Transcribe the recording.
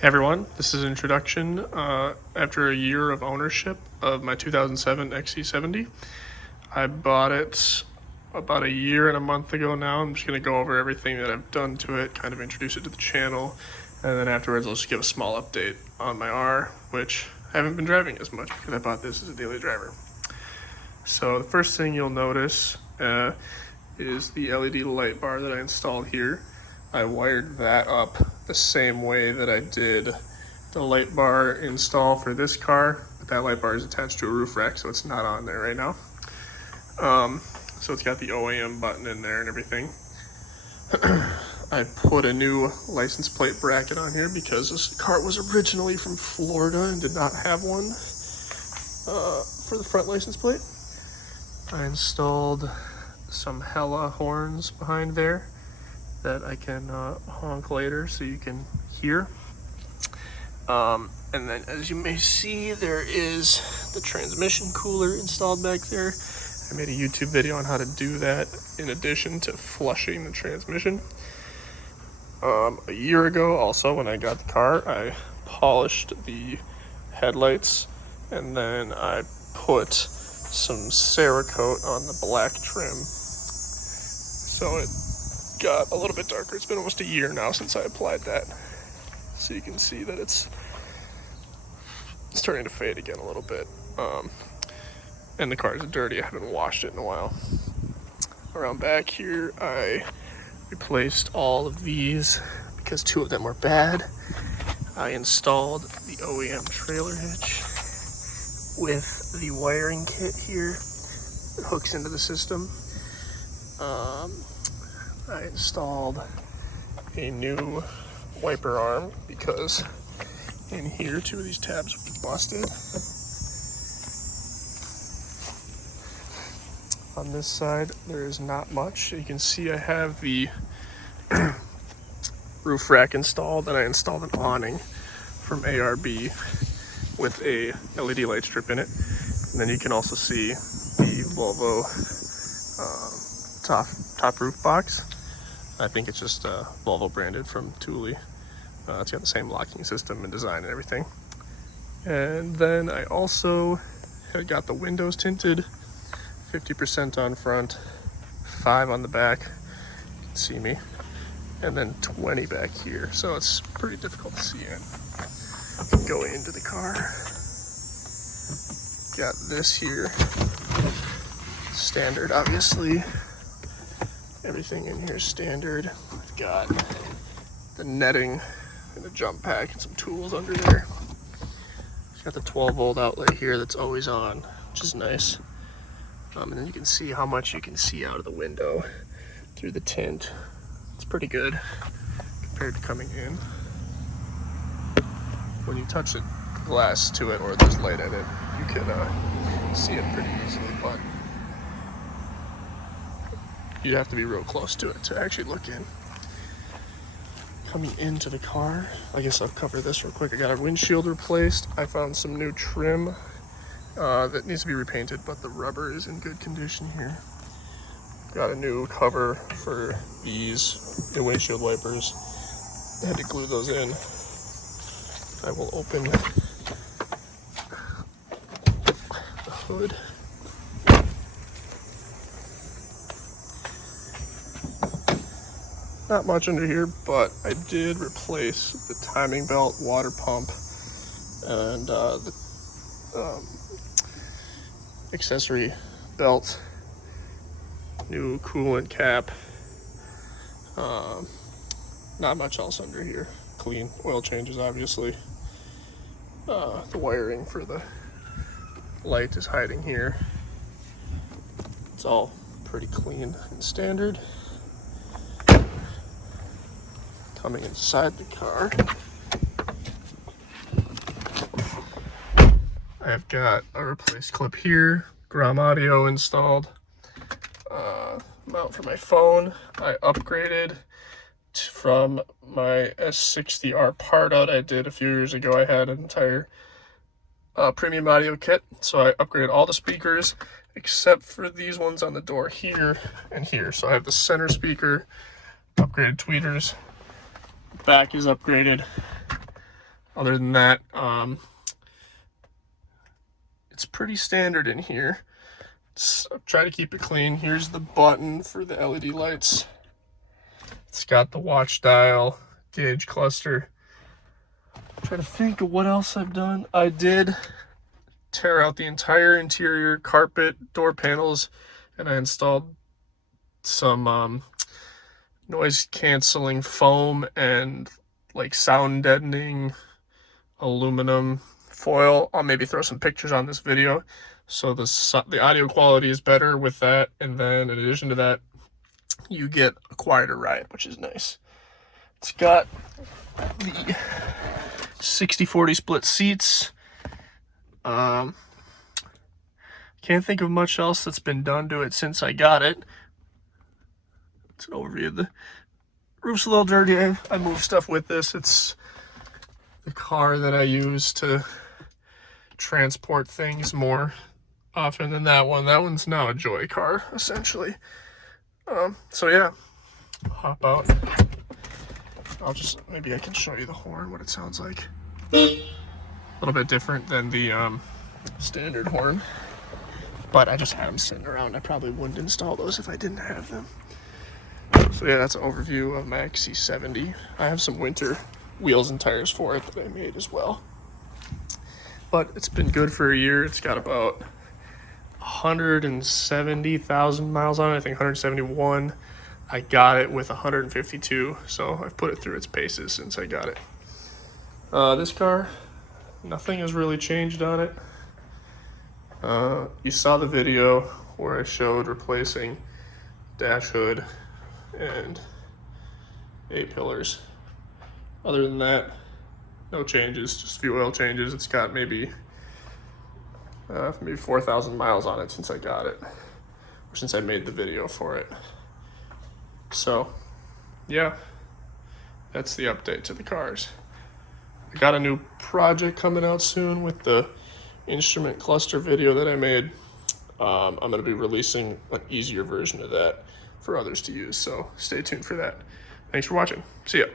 Hey everyone, this is an introduction after a year of ownership of my 2007 XC70. I bought it about a year and a month ago now. I'm just going to go over everything that I've done to it, kind of introduce it to the channel, and then afterwards I'll just give a small update on my R, which I haven't been driving as much because I bought this as a daily driver. So the first thing you'll notice is the LED light bar that I installed here. I wired that up the same way that I did the light bar install for this car, but that light bar is attached to a roof rack, so it's not on there right now. So it's got the OEM button in there and everything. I put a new license plate bracket on here because this car was originally from Florida and did not have one for the front license plate. I installed some hella horns behind there that I can honk later so you can hear. And then as you may see, there is the transmission cooler installed back there. I made a YouTube video on how to do that in addition to flushing the transmission. A year ago also, when I got the car, I polished the headlights and then I put some Cerakote on the black trim so it got a little bit darker. It's been almost a year now since I applied that, so you can see that it's starting to fade again a little bit. And the car is dirty. I haven't washed it in a while. Around back here, I replaced all of these because two of them were bad. I installed the OEM trailer hitch with the wiring kit here that hooks into the system. I installed a new wiper arm because in here two of these tabs were busted. On this side there is not much. You can see I have the roof rack installed, and I installed an awning from ARB with a LED light strip in it. And then you can also see the Volvo top roof box. I think it's just Volvo branded from Thule. It's got the same locking system and design and everything. And then I also got the windows tinted, 50% on front, 5 on the back, you can see me, and then 20 back here, so it's pretty difficult to see in. Go into the car. Got this here, standard obviously. Everything in here is standard. I've got the netting and a jump pack and some tools under there. It's got the 12-volt outlet here that's always on, which is nice. And then you can see how much you can see out of the window through the tint. It's pretty good compared to coming in. When you touch the glass to it or there's light in it, you can see it pretty easily, but you have to be real close to it to actually look in. Coming into the car, I guess I'll cover this real quick. I got a windshield replaced. I found some new trim that needs to be repainted, but the rubber is in good condition here. Got a new cover for these new windshield wipers. I had to glue those in. I will open the hood. Not much under here, but I did replace the timing belt, water pump, and the accessory belt, new coolant cap. Not much else under here. Clean oil changes, obviously. The wiring for the light is hiding here. It's all pretty clean and standard. Coming inside the car, I've got a replaced clip here, Grom audio installed, mount for my phone. I upgraded from my S60R part out I did a few years ago. I had an entire premium audio kit, so I upgraded all the speakers except for these ones on the door here and here. So I have the center speaker, upgraded tweeters, back is upgraded, Other than that, it's pretty standard in here. Try to keep it clean. Here's the button for the LED lights. It's got the watch dial, gauge cluster. Try to think of what else I've done. I did tear out the entire interior carpet, door panels, and I installed some noise canceling foam and like sound deadening aluminum foil. I'll maybe throw some pictures on this video so the audio quality is better with that, and then in addition to that you get a quieter ride, which is nice. It's got the 60/40 split seats. Can't think of much else that's been done to it since I got it. It's an overview of the roof's a little dirty. I moved stuff with this. It's the car that I use to transport things more often than that one. That one's now a joy car, essentially. So yeah, hop out. Maybe I can show you the horn, what it sounds like. A little bit different than the standard horn, but I just had them sitting around. I probably wouldn't install those if I didn't have them. So yeah, that's an overview of my XC70. I have some winter wheels and tires for it that I made as well. But it's been good for a year. It's got about 170,000 miles on it. I think 171. I got it with 152, so I've put it through its paces since I got it. This car, nothing has really changed on it. You saw the video where I showed replacing dash hood and A-pillars. Other than that, no changes, just a few oil changes. It's got maybe 4,000 miles on it since I got it, or since I made the video for it. So yeah, that's the update to the cars. I got a new project coming out soon with the instrument cluster video that I made. I'm going to be releasing an easier version of that for others to use, so stay tuned for that. Thanks for watching. See ya.